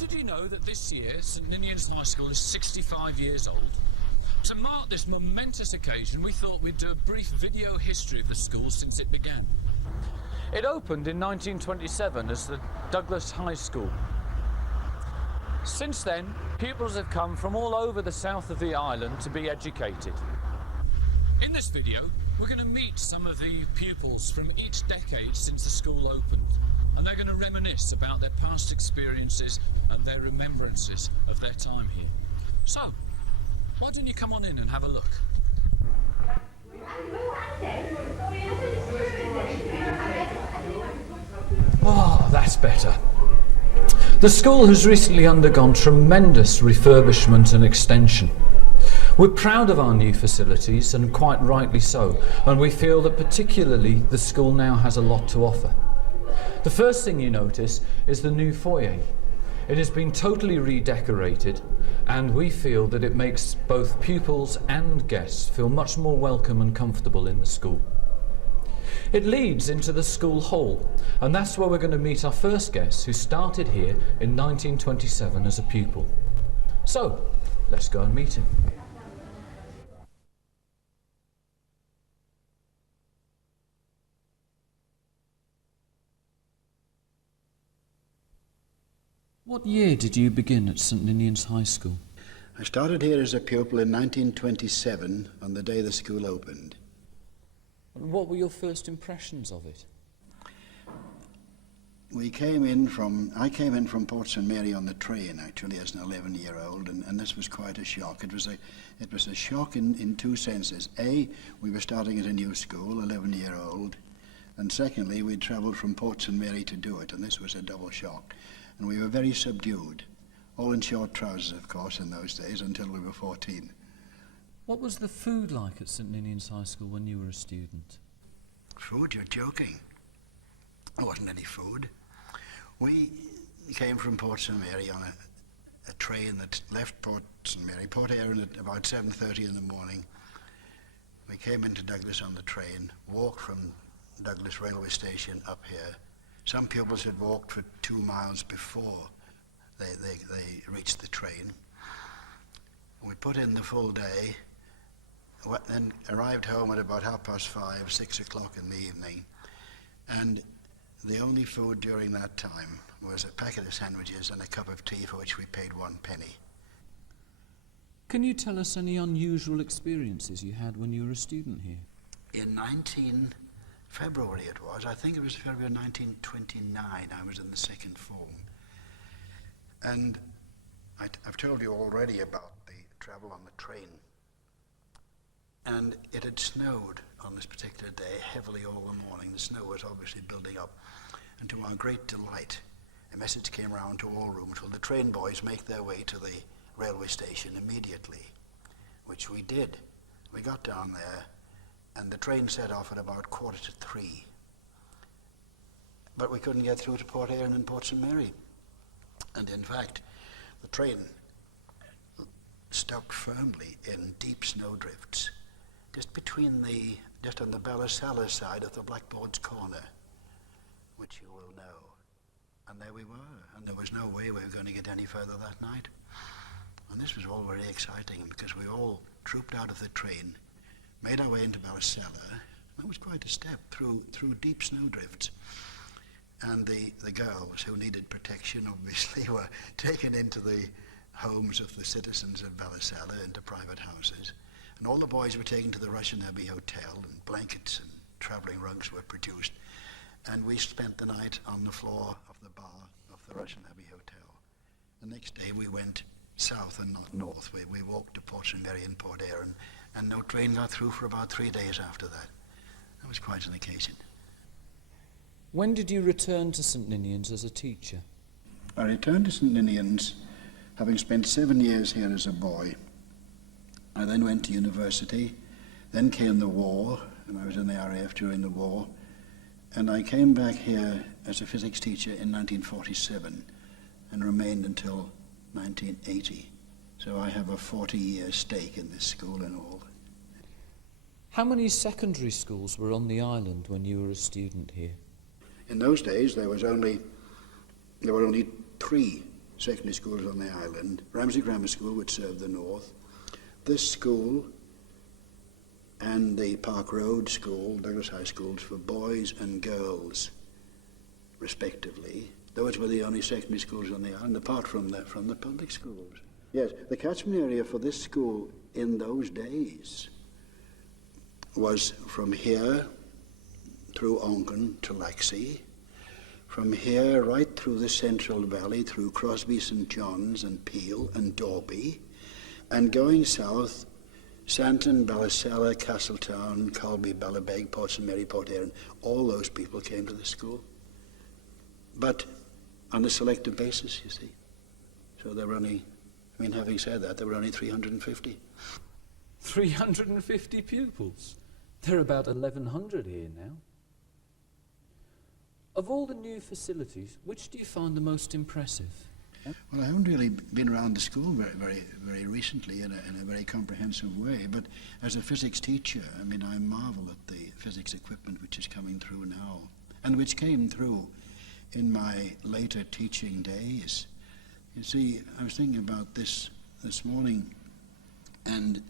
Did you know that this year St Ninian's High School is 65 years old? To mark this momentous occasion, we thought we'd do a brief video history of the school since it began. It opened in 1927 as the Douglas High School. Since then, pupils have come from all over the south of the island to be educated. In this video, we're going to meet some of the pupils from each decade since the school opened, and they're going to reminisce about their past experiences and their remembrances of their time here. So, why don't you come on in and have a look? Oh, that's better. The school has recently undergone tremendous refurbishment and extension. We're proud of our new facilities, and quite rightly so, and we feel that particularly the school now has a lot to offer. The first thing you notice is the new foyer. It has been totally redecorated, and we feel that it makes both pupils and guests feel much more welcome and comfortable in the school. It leads into the school hall, and that's where we're going to meet our first guest, who started here in 1927 as a pupil. So, let's go and meet him. What year did you begin at St Ninian's High School? I started here as a pupil in 1927 on the day the school opened. And what were your first impressions of it? I came in from Port St Mary on the train, actually, as an 11-year-old, and this was quite a shock. It was a shock in two senses. A, we were starting at a new school, 11-year-old, and secondly, we'd travelled from Port St Mary to do it, and this was a double shock. And we were very subdued, all in short trousers, of course, in those days, until we were 14. What was the food like at St Ninian's High School when you were a student? Food? You're joking. There wasn't any food. We came from Port St Mary on a train that left Port St Mary, Port Erin, at about 7:30 in the morning. We came into Douglas on the train, walked from Douglas railway station up here. Some pupils had walked for 2 miles before they reached the train. We put in the full day, then arrived home at about 5:30, 6 o'clock in the evening, and the only food during that time was a packet of sandwiches and a cup of tea, for which we paid 1 penny. Can you tell us any unusual experiences you had when you were a student here? In February it was, I think it was February 1929, I was in the second form. And I've told you already about the travel on the train. And it had snowed on this particular day, heavily all the morning. The snow was obviously building up. And to our great delight, a message came round to all rooms, will the train boys make their way to the railway station immediately? Which we did. We got down there, and the train set off at about 2:45. But we couldn't get through to Port Erin and Port St Mary. And in fact, the train stuck firmly in deep snowdrifts, just on the Ballasalla side of the Blackboard's Corner, which you will know. And there we were, and there was no way we were going to get any further that night. And this was all very exciting, because we all trooped out of the train, made our way into Ballasalla. That was quite a step through deep snowdrifts. And the girls who needed protection, obviously, were taken into the homes of the citizens of Ballasalla, into private houses. And all the boys were taken to the Russian Abbey Hotel, and blankets and travelling rugs were produced. And we spent the night on the floor of the bar of the Russian Abbey Hotel. The next day we went south and not north. We walked to Port St Mary and Port Erin, and no train got through for about 3 days after that. That was quite an occasion. When did you return to St Ninian's as a teacher? I returned to St Ninian's having spent 7 years here as a boy. I then went to university, then came the war, and I was in the RAF during the war, and I came back here as a physics teacher in 1947 and remained until 1980. So I have a 40-year stake in this school and all. How many secondary schools were on the island when you were a student here? In those days, there were only 3 secondary schools on the island, Ramsey Grammar School, which served the north, this school and the Park Road School, Douglas High Schools, for boys and girls, respectively. Those were the only secondary schools on the island, apart from the public schools. Yes, the catchment area for this school in those days was from here through Onken to Laxey, from here right through the Central Valley, through Crosby, St. John's and Peel and Dorby, and going south, Santon, Ballasella, Castletown, Colby, Ballabeg, Port St. Mary, Port Erin, all those people came to the school. But on a selective basis, you see. So there were only, having said that, there were only 350. 350 pupils? There are about 1,100 here now. Of all the new facilities, which do you find the most impressive? Well, I haven't really been around the school very recently in a very comprehensive way, but as a physics teacher, I marvel at the physics equipment which is coming through now, and which came through in my later teaching days. You see, I was thinking about this morning, and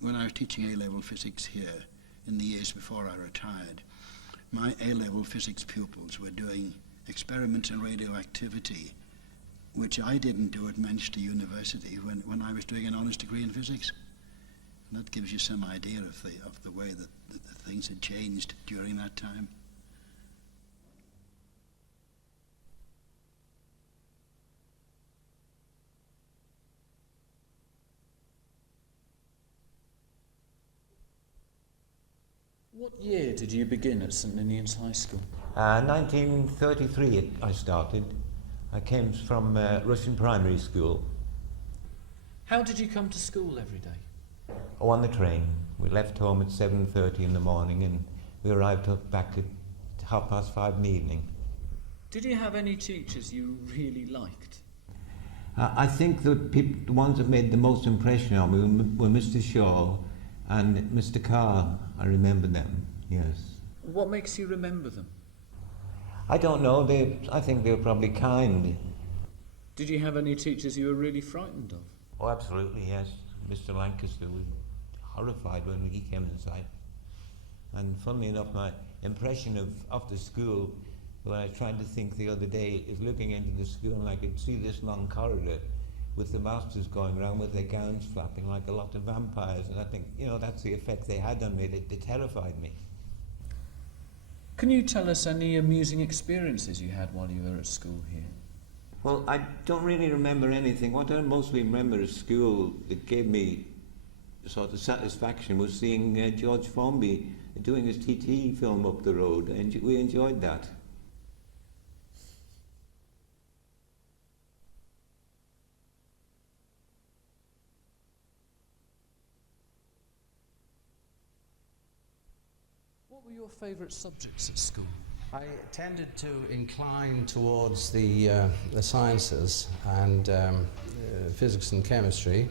when I was teaching A-level physics here in the years before I retired, my A-level physics pupils were doing experiments in radioactivity, which I didn't do at Manchester University when I was doing an honours degree in physics. And that gives you some idea of the way that things had changed during that time. What year did you begin at St. Ninian's High School? 1933 I started. I came from Russian primary school. How did you come to school every day? Oh, on the train. We left home at 7:30 in the morning and we arrived back at 5:30 in the evening. Did you have any teachers you really liked? I think the ones that made the most impression on me were Mr. Shaw and Mr. Carr. I remember them, yes. What makes you remember them? I don't know. I think they were probably kind. Did you have any teachers you were really frightened of? Oh, absolutely, yes. Mr. Lancaster was horrified when he came inside. And funnily enough, my impression of the school, when I was trying to think the other day, is looking into the school and I could see this long corridor with the masters going around with their gowns flapping like a lot of vampires. And I think, that's the effect they had on me. They terrified me. Can you tell us any amusing experiences you had while you were at school here? Well, I don't really remember anything. What I mostly remember at school that gave me sort of satisfaction was seeing George Formby doing his TT film up the road, and we enjoyed that. What were your favourite subjects at school? I tended to incline towards the sciences and physics and chemistry.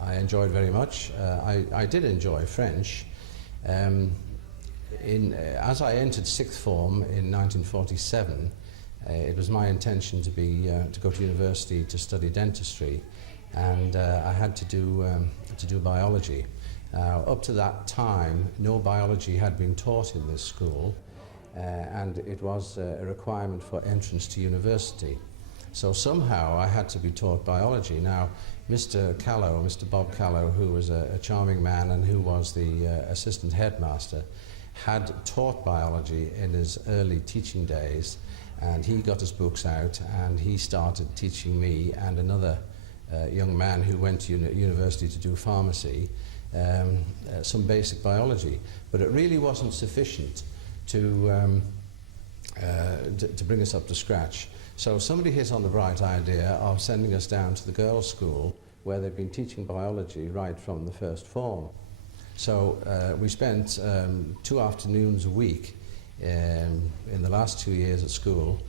I enjoyed very much. I did enjoy French. As I entered sixth form in 1947, it was my intention to go to university to study dentistry, and I had to do biology. Up to that time, no biology had been taught in this school, and it was a requirement for entrance to university. So somehow I had to be taught biology. Now, Mr. Bob Callow, who was a charming man and who was the assistant headmaster, had taught biology in his early teaching days, and he got his books out and he started teaching me and another young man who went to university to do pharmacy some basic biology. But it really wasn't sufficient to bring us up to scratch. So somebody hit on the bright idea of sending us down to the girls' school where they'd been teaching biology right from the first form. So we spent 2 afternoons a week in the last 2 years at school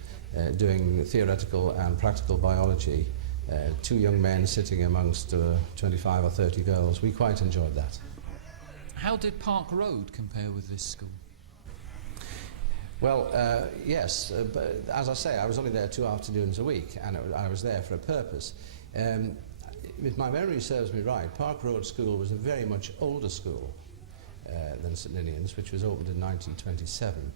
doing theoretical and practical biology. 2 young men sitting amongst 25 or 30 girls. We quite enjoyed that. How did Park Road compare with this school? Well, yes, but as I say, I was only there 2 afternoons a week, and I was there for a purpose. If my memory serves me right, Park Road School was a very much older school than St Ninian's, which was opened in 1927.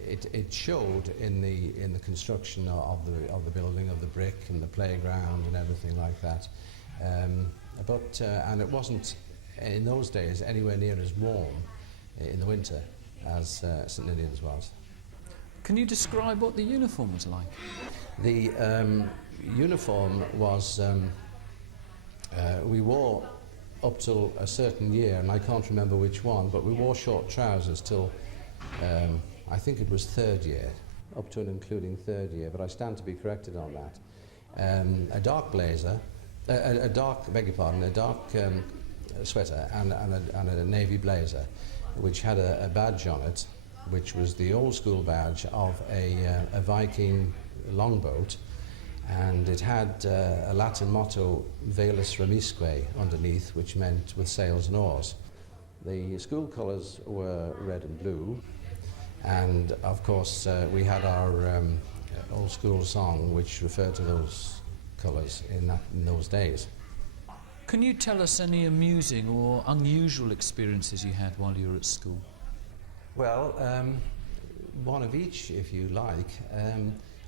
It showed in the construction of the building, of the brick and the playground and everything like that. And it wasn't in those days anywhere near as warm in the winter as St Ninian's was. Can you describe what the uniform was like? The uniform was, we wore up till a certain year, and I can't remember which one, but we wore short trousers till I think it was third year, up to and including third year, but I stand to be corrected on that. A dark blazer, a dark sweater and a navy blazer, which had a badge on it, which was the old school badge of a Viking longboat, and it had a Latin motto, Velis Remisque, underneath, which meant with sails and oars. The school colours were red and blue, and of course we had our old school song which referred to those colours in those days. Can you tell us any amusing or unusual experiences you had while you were at school? Well, one of each, if you like.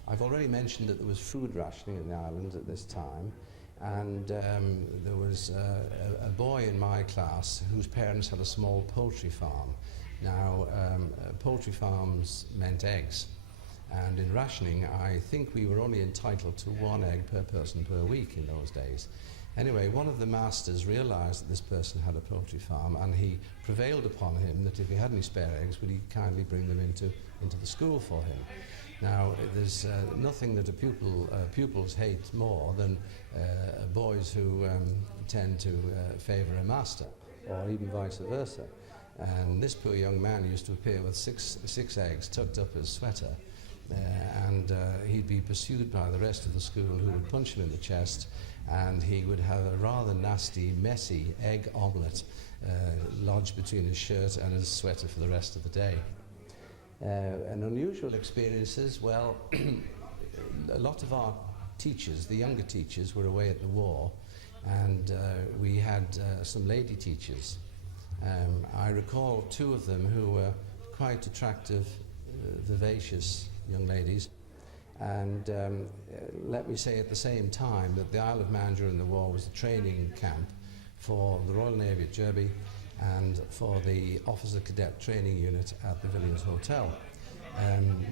I've already mentioned that there was food rationing in the island at this time, and there was a boy in my class whose parents had a small poultry farm. Now, poultry farms meant eggs, and in rationing I think we were only entitled to 1 egg per person per week in those days. Anyway, one of the masters realised that this person had a poultry farm, and he prevailed upon him that if he had any spare eggs, would he kindly bring them into the school for him. Now, there's nothing that pupils hate more than boys who tend to favour a master, or even vice versa. And this poor young man used to appear with six eggs tucked up his sweater, and he'd be pursued by the rest of the school, who would punch him in the chest, and he would have a rather nasty, messy egg omelette lodged between his shirt and his sweater for the rest of the day. And unusual experiences, well, a lot of our teachers, the younger teachers, were away at the war, and we had some lady teachers. I recall 2 of them who were quite attractive, vivacious young ladies. And let me say at the same time that the Isle of Man during the war was a training camp for the Royal Navy at Derby and for the Officer Cadet Training Unit at the Villiers Hotel.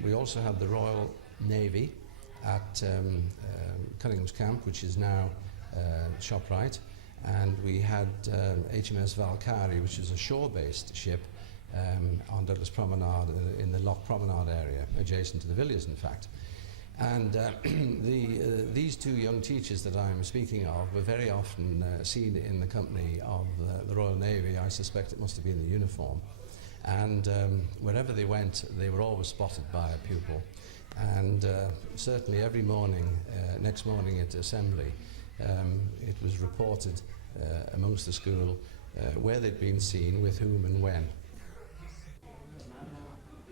We also had the Royal Navy at Cunningham's Camp, which is now ShopRite, and we had HMS Valkyrie, which is a shore-based ship on Douglas Promenade, in the Loch Promenade area, adjacent to the Villiers, in fact. And these 2 young teachers that I'm speaking of were very often seen in the company of the Royal Navy. I suspect it must have been the uniform. And wherever they went, they were always spotted by a pupil. And certainly every morning, next morning at assembly, it was reported amongst the school where they'd been seen, with whom and when.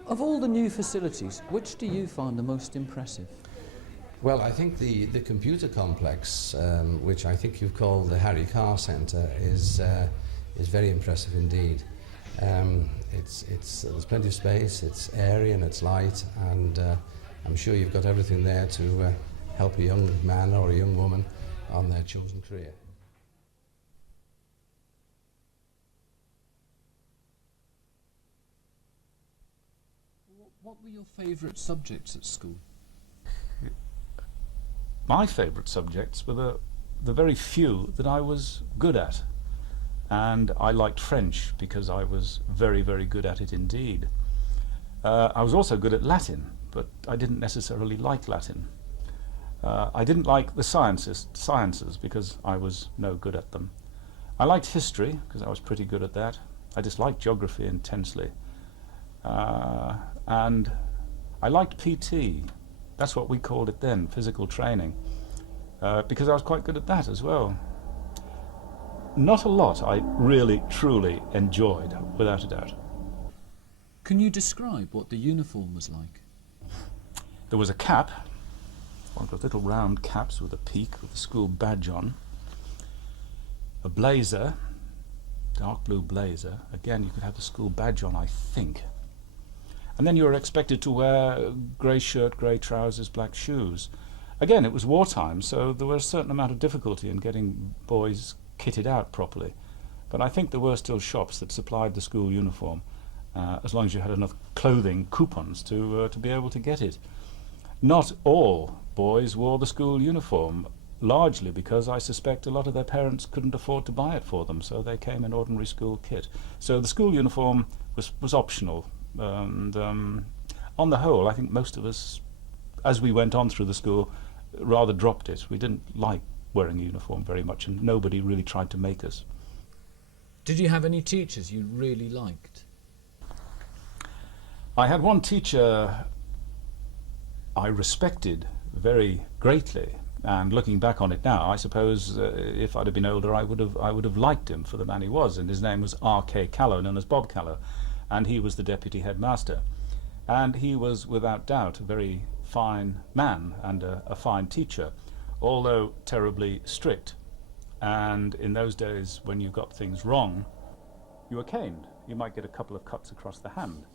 Of all the new facilities, which do you find the most impressive? Well, I think the computer complex, which I think you've called the Harry Carr Centre, is very impressive indeed. There's plenty of space, it's airy and it's light, and I'm sure you've got everything there to help a young man or a young woman on their chosen career. What were your favourite subjects at school? My favourite subjects were the very few that I was good at. And I liked French because I was very, very good at it indeed. I was also good at Latin, but I didn't necessarily like Latin. I didn't like the sciences because I was no good at them. I liked history because I was pretty good at that. I disliked geography intensely. And I liked PT. That's what we called it then, physical training, because I was quite good at that as well. Not a lot I really, truly enjoyed, without a doubt. Can you describe what the uniform was like? There was a cap, one of those little round caps with a peak with the school badge on, a blazer, dark blue blazer. Again, you could have the school badge on, I think. And then you were expected to wear grey shirt, grey trousers, black shoes. Again, it was wartime, so there was a certain amount of difficulty in getting boys kitted out properly. But I think there were still shops that supplied the school uniform, as long as you had enough clothing coupons to be able to get it. Not all boys wore the school uniform, largely because I suspect a lot of their parents couldn't afford to buy it for them, so they came in ordinary school kit. So the school uniform was optional, and on the whole, I think most of us, as we went on through the school, rather dropped it. We didn't like wearing a uniform very much, and nobody really tried to make us. Did you have any teachers you really liked? I had one teacher I respected very greatly, and looking back on it now, I suppose if I'd have been older, I would have liked him for the man he was. And his name was R.K. Callow, known as Bob Callow, and he was the deputy headmaster. And he was, without doubt, a very fine man and a fine teacher, although terribly strict. And in those days, when you got things wrong, you were caned. You might get a couple of cuts across the hand.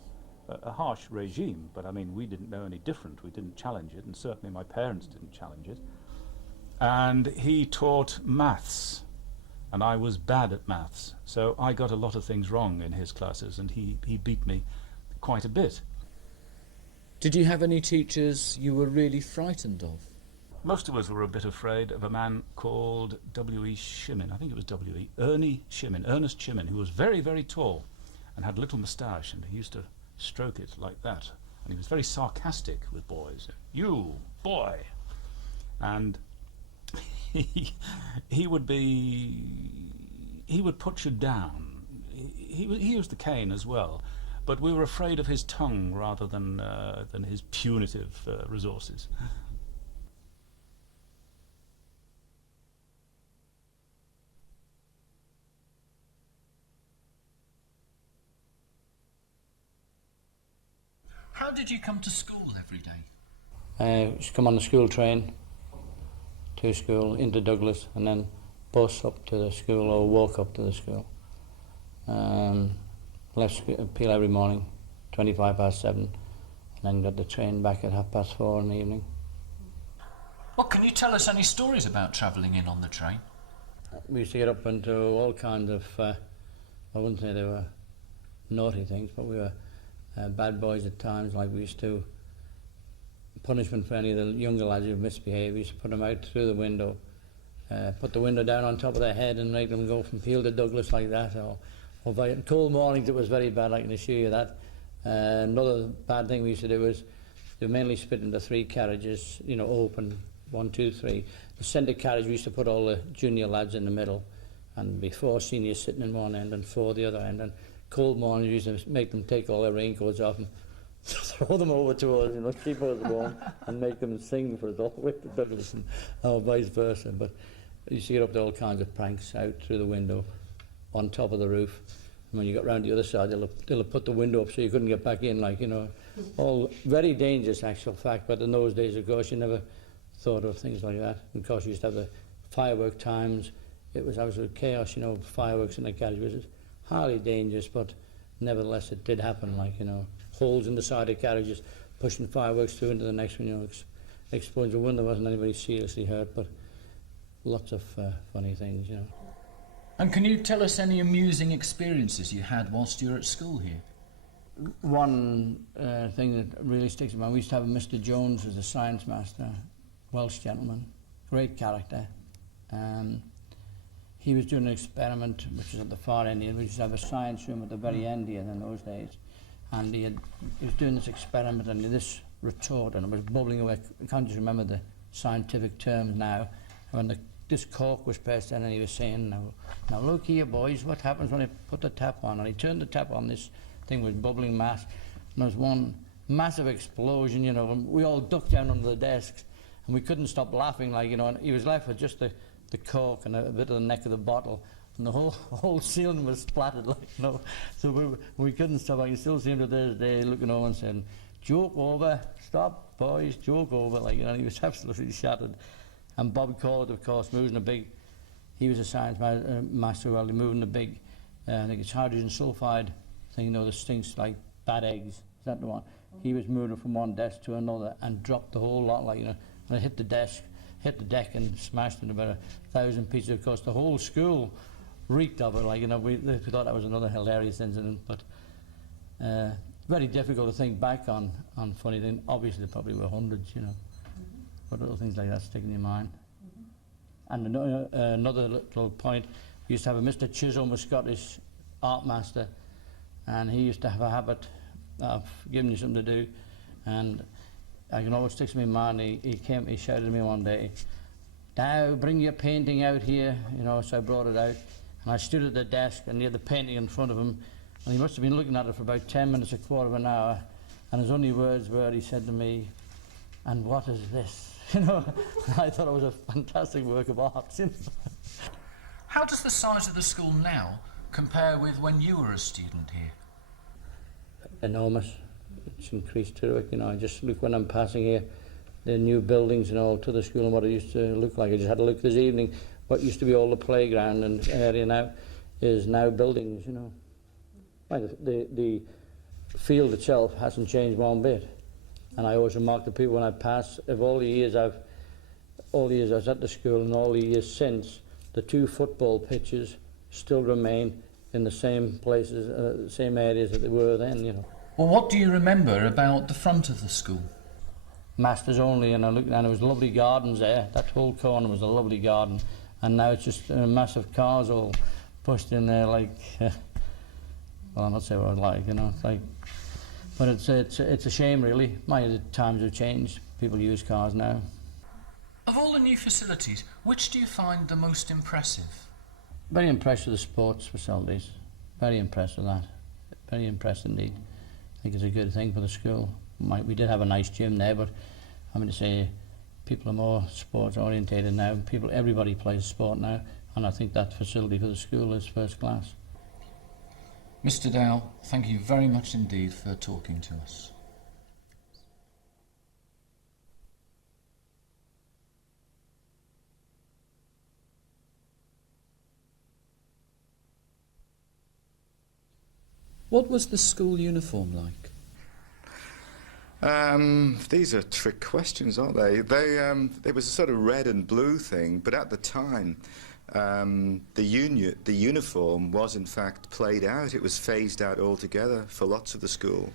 A harsh regime, but I mean, we didn't know any different. We didn't challenge it, and certainly my parents didn't challenge it. And he taught maths, and I was bad at maths, so I got a lot of things wrong in his classes, and he beat me quite a bit. Did you have any teachers you were really frightened of? Most of us were a bit afraid of a man called W.E. Shimmin. I think it was W.E. Ernest Shimmin, who was very, very tall and had a little moustache, and he used to stroke it like that, and he was very sarcastic with boys. You boy. And he would put you down. He used the cane as well, but we were afraid of his tongue rather than his punitive resources. How did you come to school every day? I used to come on the school train to school, into Douglas, and then bus up to the school or walk up to the school. Left Peel every morning, 7:25, and then got the train back at 4:30 in the evening. Well, can you tell us any stories about travelling in on the train? We used to get up into all kinds of, I wouldn't say they were naughty things, but we were bad boys at times. Like we used to, punishment for any of the younger lads who misbehaved, we used to put them out through the window, put the window down on top of their head and make them go from Peel to Douglas like that. Or by cold mornings it was very bad, I can assure you that. Another bad thing we used to do was they mainly split into 3 carriages, you know, open, 1, 2, 3. The centre carriage we used to put all the junior lads in the middle, and be 4 seniors sitting in one end and 4 the other end. And cold mornings we used to make them take all their raincoats off and throw them over to us, you know, keep us warm and make them sing for us all the way to Douglas, and vice versa. But you used to get up to all kinds of pranks out through the window, on top of the roof. And when you got round the other side, they'll have put the window up so you couldn't get back in, like, you know. All very dangerous, actual fact. But in those days, of course, you never thought of things like that. Of course, you used to have the firework times. It was absolute chaos, you know, fireworks in the carriage. It was highly dangerous, but nevertheless, it did happen, like, you know. Holes in the side of carriages, pushing fireworks through into the next one, you know, exploding. I wonder there wasn't anybody seriously hurt, but lots of funny things, you know. And can you tell us any amusing experiences you had whilst you were at school here? One thing that really sticks in my mind, we used to have a Mr. Jones as a science master, Welsh gentleman, great character. He was doing an experiment, which was at the far end here. We used to have a science room at the very end here in those days. And he was doing this experiment, and this retort, and it was bubbling away. I can't just remember the scientific terms now. When this cork was pressed in, and he was saying, now look here, boys, what happens when I put the tap on? And he turned the tap on, this thing was bubbling mass, and there was one massive explosion, you know, and we all ducked down under the desks, and we couldn't stop laughing, like, you know, and he was left with just the cork and a bit of the neck of the bottle and the whole ceiling was splattered, like, you know. So we couldn't stop. I can still see him to this day looking over and saying, "Joke over, stop, boys, joke over," like, you know. He was absolutely shattered. And Bob Courtie, of course, moving a big. He was a science master, well, moving a big. I think it's hydrogen sulfide thing, you know, that stinks like bad eggs. Is that the one? He was moving from one desk to another and dropped the whole lot, like, you know. And it hit the deck and smashed in about 1,000 pieces. Of course, the whole school reeked of it, like, you know. We thought that was another hilarious incident, but very difficult to think back on funny things. Obviously, there probably were hundreds, you know. But little things like that stick in your mind. And another little point, we used to have a Mr. Chisholm, a Scottish art master, and he used to have a habit of giving you something to do, and I can always stick to my mind. He shouted at me one day, "Now bring your painting out here," you know. So I brought it out, and I stood at the desk and he had the painting in front of him, and he must have been looking at it for about 10 minutes, a quarter of an hour, and his only words were, he said to me, "And what is this?" You know, I thought it was a fantastic work of art. You know? How does the size of the school now compare with when you were a student here? Enormous. It's increased to it, you know. I just look when I'm passing here, the new buildings and all to the school and what it used to look like. I just had a look this evening. What used to be all the playground and area now is now buildings, you know. Like the field itself hasn't changed one bit. And I always remark to people when I pass, of all the years I was at the school and all the years since, the 2 football pitches still remain in the same places, the same areas that they were then, you know. Well, what do you remember about the front of the school? Masters only, and I looked, and there was lovely gardens there. That whole corner was a lovely garden, and now it's just massive cars all pushed in there, like. Well, I'm not saying what I'd like, you know. It's like, but it's a shame, really. The times have changed. People use cars now. Of all the new facilities, which do you find the most impressive? Very impressed with the sports facilities. Very impressed with that. Very impressed indeed. I think it's a good thing for the school. We did have a nice gym there, but I mean to say, people are more sports orientated now. Everybody plays sport now, and I think that facility for the school is first class. Mr. Dowell, thank you very much indeed for talking to us. What was the school uniform like? These are trick questions, aren't they? It was a sort of red and blue thing, but at the time, the uniform was in fact played out. It was phased out altogether for lots of the school,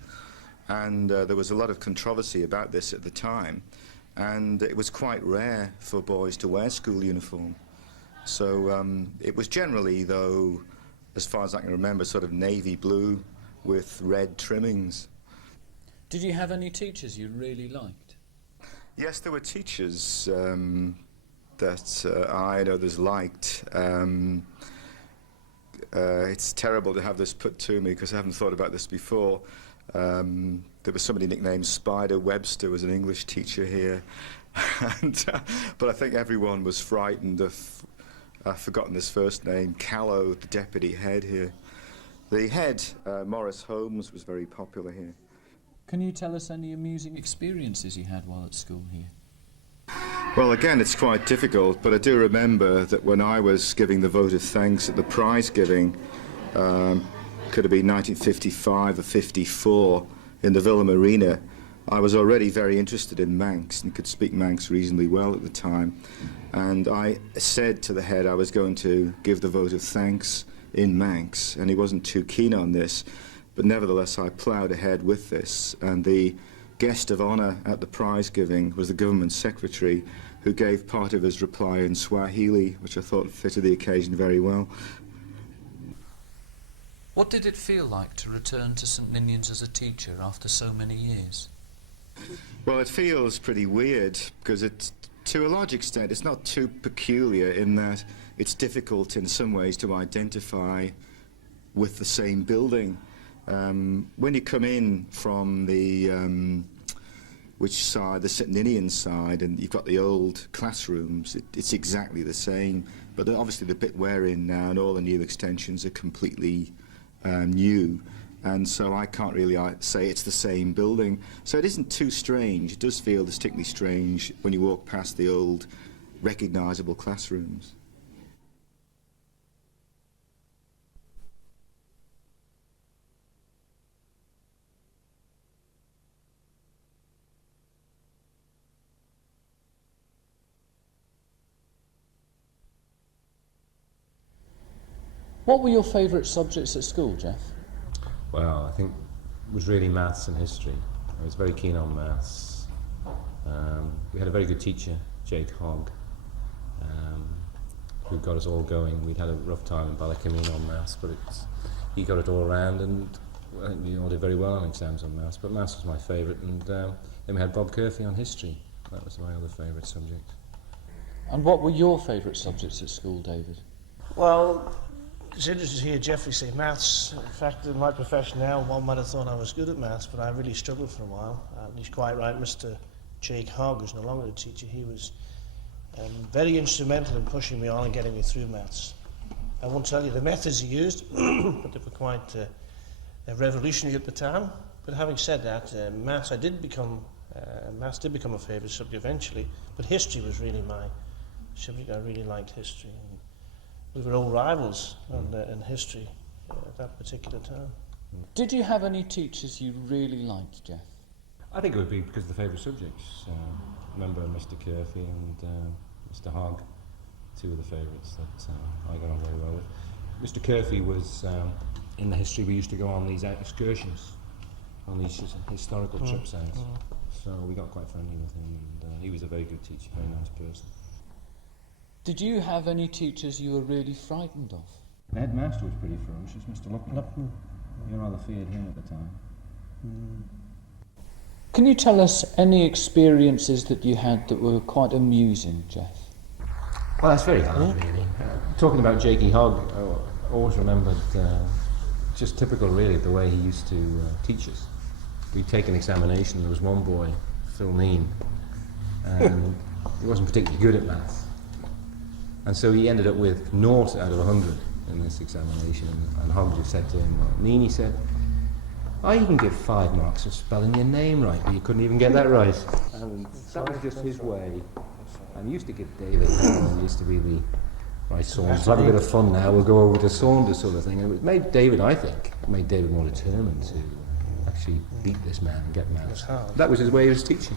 and there was a lot of controversy about this at the time, and it was quite rare for boys to wear school uniform. So it was generally, though, as far as I can remember, sort of navy blue with red trimmings. Did you have any teachers you really liked? Yes, there were teachers that I and others liked. It's terrible to have this put to me because I haven't thought about this before. There was somebody nicknamed Spider Webster, was an English teacher here. But I think everyone was frightened of, I've forgotten his first name, Callow, the deputy head here. The head, Morris Holmes, was very popular here. Can you tell us any amusing experiences you had while at school here? Well, again, it's quite difficult, but I do remember that when I was giving the vote of thanks at the prize giving, could have been 1955 or 54, in the Villa Marina, I was already very interested in Manx and could speak Manx reasonably well at the time. And I said to the head I was going to give the vote of thanks in Manx, and he wasn't too keen on this. But nevertheless, I ploughed ahead with this, and the guest of honour at the prize giving was the government secretary, who gave part of his reply in Swahili, which I thought fitted the occasion very well. What did it feel like to return to St Ninian's as a teacher after so many years? Well, it feels pretty weird, because it's, to a large extent, it's not too peculiar in that it's difficult in some ways to identify with the same building. When you come in from the which side, the Ninian side, and you've got the old classrooms. It's exactly the same, but obviously the bit we're in now and all the new extensions are completely new, and so I can't really say it's the same building. So it isn't too strange. It does feel distinctly strange when you walk past the old recognisable classrooms. What were your favourite subjects at school, Geoff? Well, I think it was really maths and history. I was very keen on maths. We had a very good teacher, Jake Hogg, who got us all going. We'd had a rough time in Ballacameen on maths, but he got it all around, and I think we all did very well on exams on maths, but maths was my favourite, and then we had Bob Curfey on history. That was my other favourite subject. And what were your favourite subjects at school, David? Well, it's interesting to hear Geoffrey say maths. In fact, in my profession now, one might have thought I was good at maths, but I really struggled for a while. And he's quite right, Mr. Jake Hogg, who's no longer a teacher, he was very instrumental in pushing me on and getting me through maths. I won't tell you the methods he used, but they were quite revolutionary at the time. But having said that, maths did become a favourite subject eventually, but history was really my subject. I really liked history. And we were all rivals in history at that particular time. Did you have any teachers you really liked, Geoff? I think it would be because of the favourite subjects. I remember Mr. Curfey and Mr. Hogg, two of the favourites that I got on very well with. Mr. Curfey was, in the history, we used to go on these excursions, on these historical trips out. So we got quite friendly with him, and he was a very good teacher, very nice person. Did you have any teachers you were really frightened of? The headmaster was pretty ferocious, Mr. Lupton. You rather feared him at the time. Can you tell us any experiences that you had that were quite amusing, Geoff? Well, that's very hard, really. Talking about Jakey Hogg, I always remembered just typical, really, the way he used to teach us. We'd take an examination, there was one boy, Phil Neen, and he wasn't particularly good at maths. And so he ended up with 0 out of 100 in this examination, and Hogg just said to him, Neen, he said, I even give 5 marks for spelling your name right, but you couldn't even get that right. And that was just his way. And he used to give David, he used to be the right Saunders. Let's have a bit of fun now, we'll go over to Saunders sort of thing. And it made David, I think, more determined to actually beat this man and get maths. That was his way of teaching.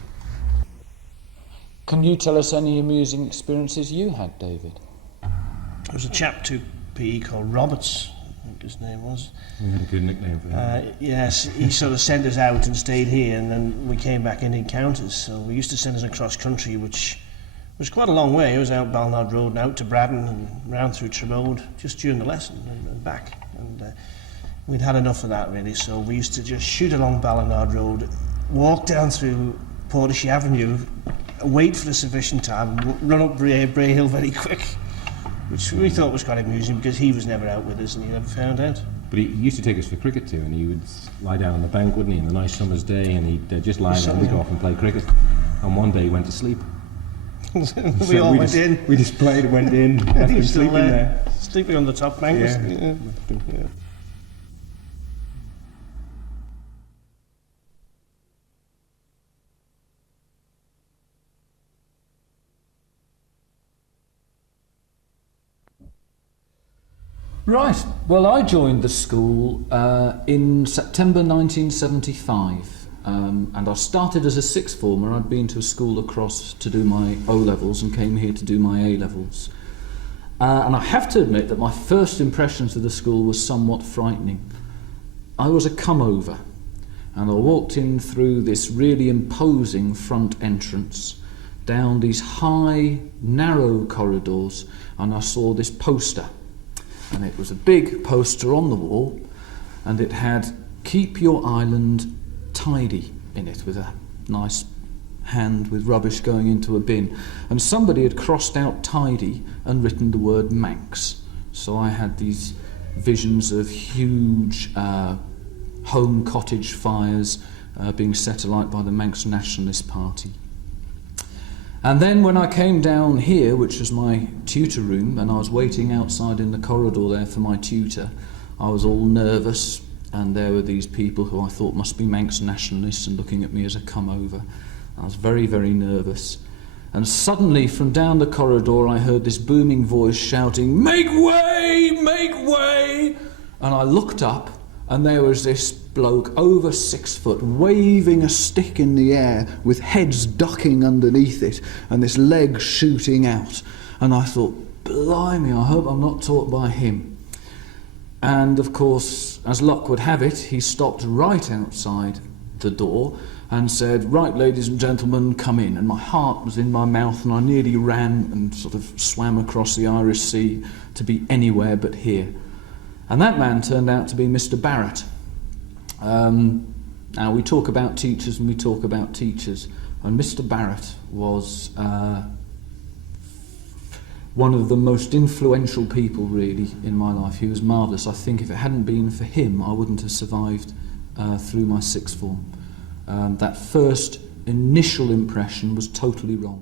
Can you tell us any amusing experiences you had, David? There was a chap took PE called Roberts, I think his name was. We had a good nickname for him. Yes, he sort of sent us out and stayed here, and then we came back in encounters. So we used to send us across country, which was quite a long way. It was out Balnard Road and out to Braddon and round through Tremode just during the lesson and back. And we'd had enough of that, really, so we used to just shoot along Balnard Road, walk down through Portishead Avenue, wait for a sufficient time, run up Bray Hill very quick, which we thought was quite amusing because he was never out with us and he never found out. But he used to take us for cricket too, and he would lie down on the bank, wouldn't he, in a nice summer's day, and he'd just lie down and go off and play cricket. And one day he went to sleep. we all went in. We just played and went in. He was still there, sleeping on the top bank. Yeah. Right, well, I joined the school in September 1975, and I started as a sixth former. I'd been to a school across to do my O-levels and came here to do my A-levels. And I have to admit that my first impressions of the school were somewhat frightening. I was a come-over, and I walked in through this really imposing front entrance, down these high, narrow corridors, and I saw this poster. And it was a big poster on the wall, and it had "Keep your island tidy" in it, with a nice hand with rubbish going into a bin. And somebody had crossed out "tidy" and written the word "Manx." So I had these visions of huge home cottage fires being set alight by the Manx Nationalist Party. And then when I came down here, which was my tutor room, and I was waiting outside in the corridor there for my tutor, I was all nervous, and there were these people who I thought must be Manx nationalists and looking at me as a come-over. I was very, very nervous. And suddenly, from down the corridor, I heard this booming voice shouting, "Make way! Make way!" And I looked up, and there was this bloke over 6 foot waving a stick in the air with heads ducking underneath it and this leg shooting out. And I thought, blimey, I hope I'm not taught by him. And of course, as luck would have it, he stopped right outside the door and said, "Right, ladies and gentlemen, come in." And my heart was in my mouth and I nearly ran and sort of swam across the Irish Sea to be anywhere but here. And that man turned out to be Mr. Barrett. Now, we talk about teachers and we talk about teachers, and Mr. Barrett was one of the most influential people, really, in my life. He was marvellous. I think if it hadn't been for him, I wouldn't have survived through my sixth form. That first initial impression was totally wrong.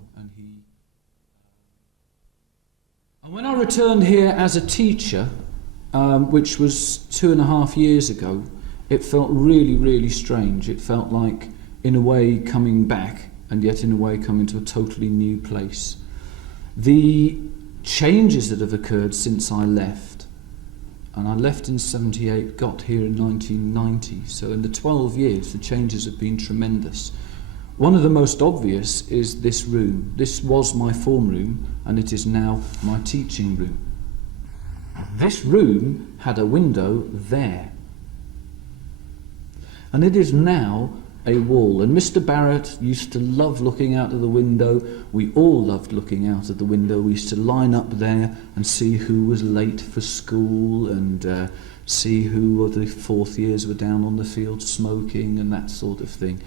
And when I returned here as a teacher, which was 2.5 years ago, it felt really, really strange. It felt like, in a way, coming back, and yet in a way coming to a totally new place. The changes that have occurred since I left, and I left in 78, got here in 1990, so in the 12 years the changes have been tremendous. One of the most obvious is this room. This was my form room, and it is now my teaching room. This room had a window there, and it is now a wall. And Mr. Barrett used to love looking out of the window. We all loved looking out of the window. We used to line up there and see who was late for school, and see who of the fourth years were down on the field smoking and that sort of thing.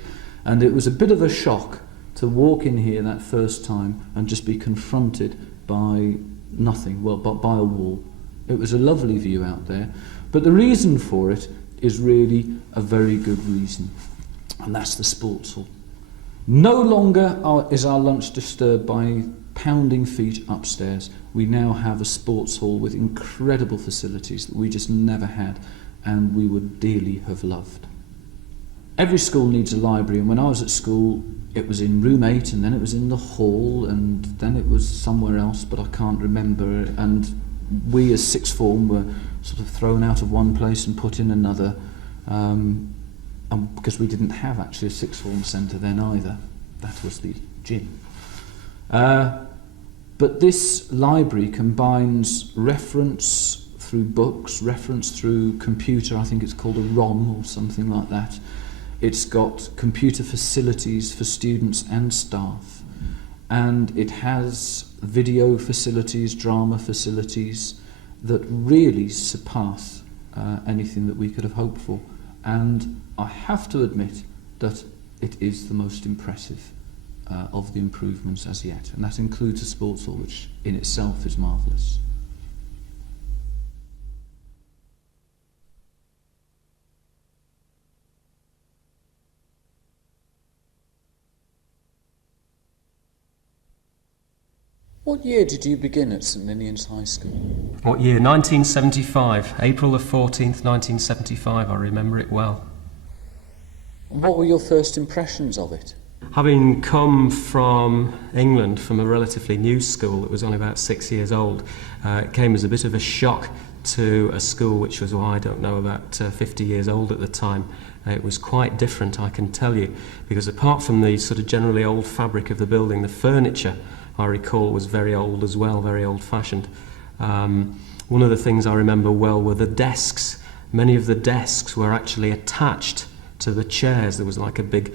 And it was a bit of a shock to walk in here that first time and just be confronted by nothing, well, but by a wall. It was a lovely view out there, but the reason for it is really a very good reason, and that's the sports hall. No longer is our lunch disturbed by pounding feet upstairs. We now have a sports hall with incredible facilities that we just never had, and we would dearly have loved. Every school needs a library, and when I was at school, it was in room 8, and then it was in the hall, and then it was somewhere else, but I can't remember. And we as sixth form were sort of thrown out of one place and put in another, and because we didn't have actually a sixth form centre then either. That was the gym. But this library combines reference through books, reference through computer, I think it's called a ROM or something like that. It's got computer facilities for students and staff, and it has video facilities, drama facilities that really surpass anything that we could have hoped for. And I have to admit that it is the most impressive of the improvements as yet, and that includes the sports hall, which in itself is marvellous. What year did you begin at St Ninian's High School? What year? 1975. April the 14th, 1975. I remember it well. What were your first impressions of it? Having come from England, from a relatively new school that was only about 6 years old, it came as a bit of a shock to a school which was, I don't know, about 50 years old at the time. It was quite different, I can tell you, because apart from the sort of generally old fabric of the building, the furniture, I recall, was very old as well, very old-fashioned. One of the things I remember well were the desks. Many of the desks were actually attached to the chairs. There was like a big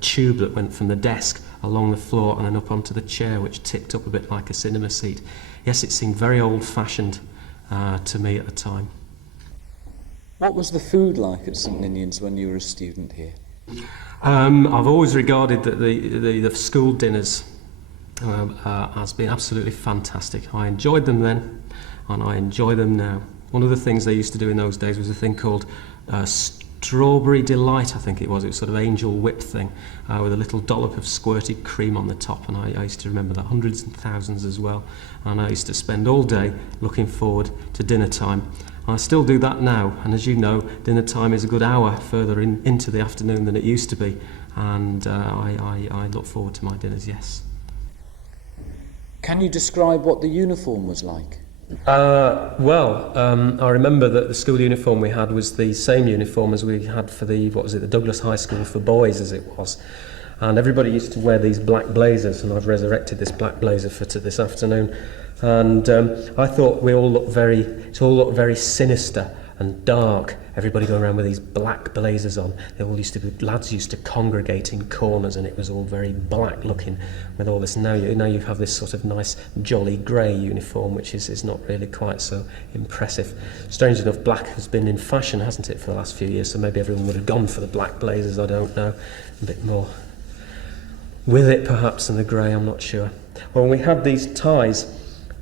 tube that went from the desk along the floor and then up onto the chair, which tipped up a bit like a cinema seat. Yes, it seemed very old-fashioned to me at the time. What was the food like at St Ninian's when you were a student here? I've always regarded that the school dinners has been absolutely fantastic. I enjoyed them then, and I enjoy them now. One of the things they used to do in those days was a thing called Strawberry Delight, I think it was. It was sort of angel whip thing with a little dollop of squirted cream on the top, and I used to remember that, hundreds and thousands as well. And I used to spend all day looking forward to dinner time. I still do that now, and as you know, dinner time is a good hour further into the afternoon than it used to be, and I look forward to my dinners, yes. Can you describe what the uniform was like? I remember that the school uniform we had was the same uniform as we had for the Douglas High School for boys, as it was. And everybody used to wear these black blazers, and I've resurrected this black blazer for this afternoon. And I thought it all looked very sinister and dark. Everybody going around with these black blazers on. Lads used to congregate in corners, and it was all very black looking with all this. Now you have this sort of nice jolly grey uniform, which is not really quite so impressive. Strange enough, black has been in fashion, hasn't it, for the last few years, so maybe everyone would have gone for the black blazers, I don't know. A bit more with it perhaps than the grey, I'm not sure. Well, when we had these ties,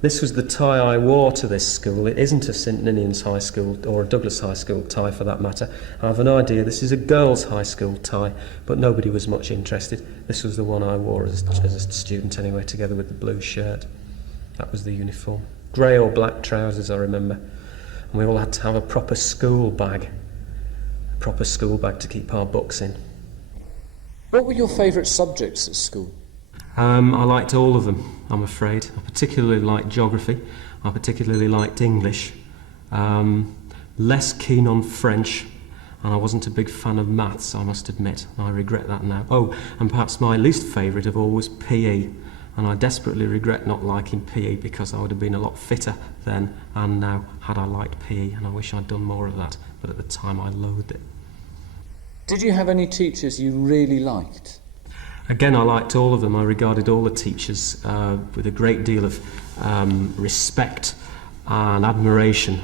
this was the tie I wore to this school. It isn't a St Ninian's High School or a Douglas High School tie for that matter. I have an idea this is a girls' high school tie, but nobody was much interested. This was the one I wore as a student anyway, together with the blue shirt. That was the uniform. Grey or black trousers, I remember. And we all had to have a proper school bag to keep our books in. What were your favourite subjects at school? I liked all of them, I'm afraid. I particularly liked geography. I particularly liked English. Less keen on French, and I wasn't a big fan of maths, I must admit. I regret that now. Oh, and perhaps my least favourite of all was PE, and I desperately regret not liking PE because I would have been a lot fitter then and now had I liked PE, and I wish I'd done more of that, but at the time I loathed it. Did you have any teachers you really liked? Again, I liked all of them. I regarded all the teachers with a great deal of respect and admiration.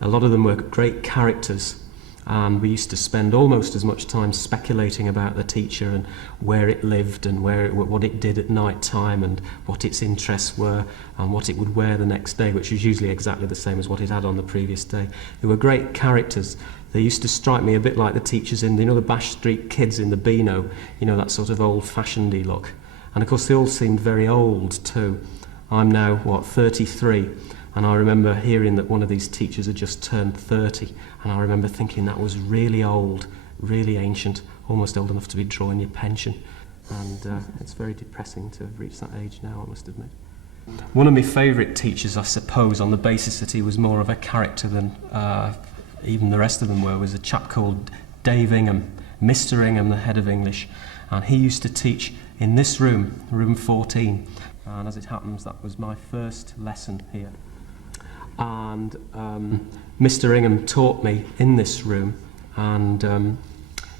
A lot of them were great characters, and we used to spend almost as much time speculating about the teacher and where it lived and what it did at night time and what its interests were and what it would wear the next day, which was usually exactly the same as what it had on the previous day. They were great characters. They used to strike me a bit like the teachers in, the Bash Street Kids in the Beano, that sort of old-fashioned-y look. And of course they all seemed very old too. I'm now, 33, and I remember hearing that one of these teachers had just turned 30, and I remember thinking that was really old, really ancient, almost old enough to be drawing your pension. And it's very depressing to have reached that age now, I must admit. One of my favourite teachers, I suppose, on the basis that he was more of a character than even the rest of them were, was a chap called Dave Ingham, Mr. Ingham, the head of English, and he used to teach in this room, room 14, and as it happens that was my first lesson here. And Mr. Ingham taught me in this room, and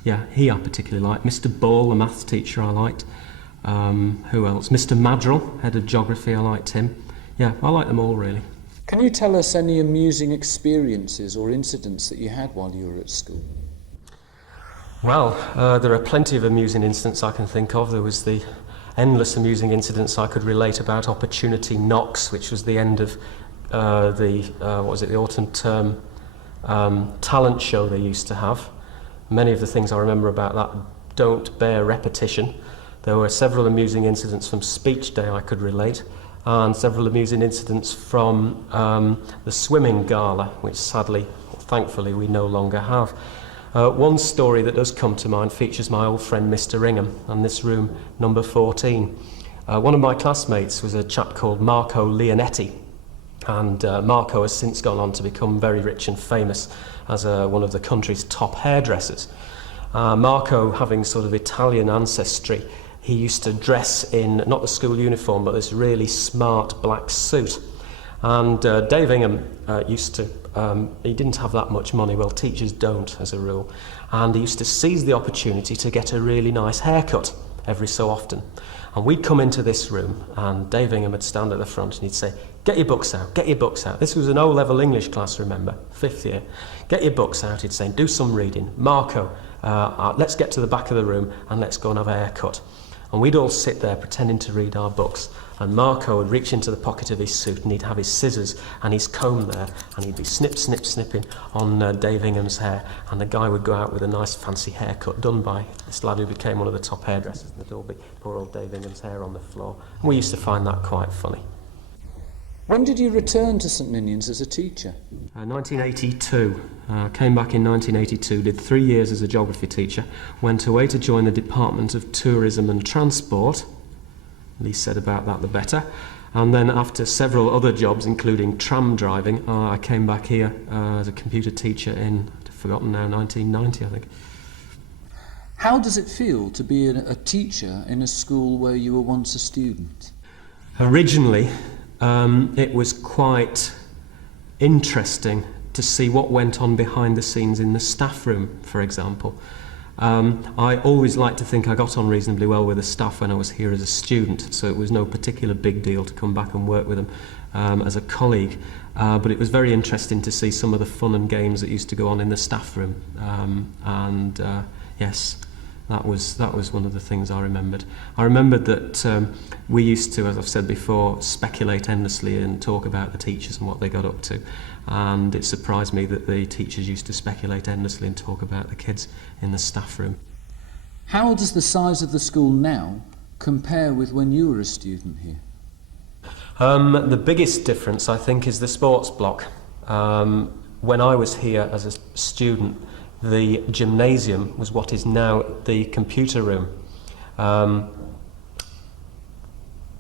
he I particularly liked. Mr. Ball, the maths teacher, I liked. Who else? Mr. Madrill, head of geography, I liked him. Yeah, I liked them all really. Can you tell us any amusing experiences or incidents that you had while you were at school? Well, there are plenty of amusing incidents I can think of. There was the endless amusing incidents I could relate about Opportunity Knocks, which was the end of the autumn term talent show they used to have. Many of the things I remember about that don't bear repetition. There were several amusing incidents from speech day I could relate, and several amusing incidents from the swimming gala, which sadly, or thankfully, we no longer have. One story that does come to mind features my old friend Mr. Ingham and this room, number 14. One of my classmates was a chap called Marco Leonetti, and Marco has since gone on to become very rich and famous as one of the country's top hairdressers. Marco, having sort of Italian ancestry, he used to dress in, not the school uniform, but this really smart black suit. And Dave Ingham he didn't have that much money, well, teachers don't as a rule, and he used to seize the opportunity to get a really nice haircut every so often. And we'd come into this room, and Dave Ingham would stand at the front and he'd say, "Get your books out, get your books out." This was an O-level English class, remember, 5th year. "Get your books out," he'd say, "do some reading. Marco, let's get to the back of the room and let's go and have a haircut." And we'd all sit there pretending to read our books, and Marco would reach into the pocket of his suit and he'd have his scissors and his comb there, and he'd be snipping on Dave Ingham's hair, and the guy would go out with a nice fancy haircut done by this lad who became one of the top hairdressers, and there'd all be poor old Dave Ingham's hair on the floor. And we used to find that quite funny. When did you return to St Ninian's as a teacher? 1982. Came back in 1982, did 3 years as a geography teacher, went away to join the Department of Tourism and Transport. The least said about that, the better. And then after several other jobs, including tram driving, I came back here as a computer teacher in, I've forgotten now, 1990, I think. How does it feel to be a teacher in a school where you were once a student? Originally, it was quite interesting to see what went on behind the scenes in the staff room, for example. I always liked to think I got on reasonably well with the staff when I was here as a student, so it was no particular big deal to come back and work with them as a colleague. But it was very interesting to see some of the fun and games that used to go on in the staff room. Yes, that was one of the things I remembered. I remembered that we used to, as I've said before, speculate endlessly and talk about the teachers and what they got up to. And it surprised me that the teachers used to speculate endlessly and talk about the kids in the staff room. How does the size of the school now compare with when you were a student here? The biggest difference, I think, is the sports block. When I was here as a student, the gymnasium was what is now the computer room.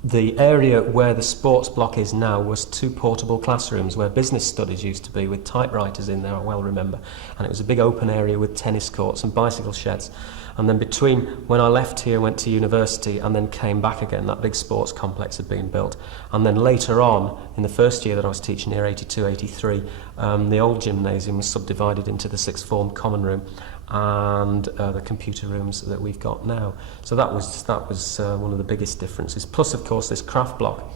The area where the sports block is now was 2 portable classrooms where business studies used to be, with typewriters in there, I well remember. And it was a big open area with tennis courts and bicycle sheds. And then between when I left here, went to university, and then came back again, that big sports complex had been built. And then later on, in the first year that I was teaching here, 82, 83, the old gymnasium was subdivided into the sixth form common room and the computer rooms that we've got now. So that was one of the biggest differences. Plus, of course, this craft block.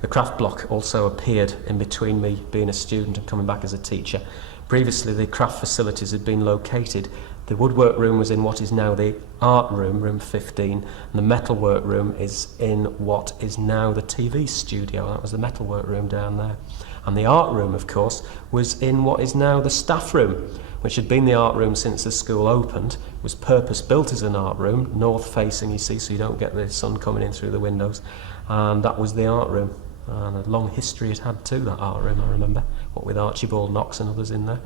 The craft block also appeared in between me being a student and coming back as a teacher. Previously, the craft facilities had been located. The woodwork room was in what is now the art room, room 15, and the metalwork room is in what is now the TV studio. That was the metalwork room down there. And the art room, of course, was in what is now the staff room, which had been the art room since the school opened, was purpose-built as an art room, north-facing, you see, so you don't get the sun coming in through the windows. And that was the art room. And a long history it had too, that art room, I remember, what with Archibald Knox and others in there.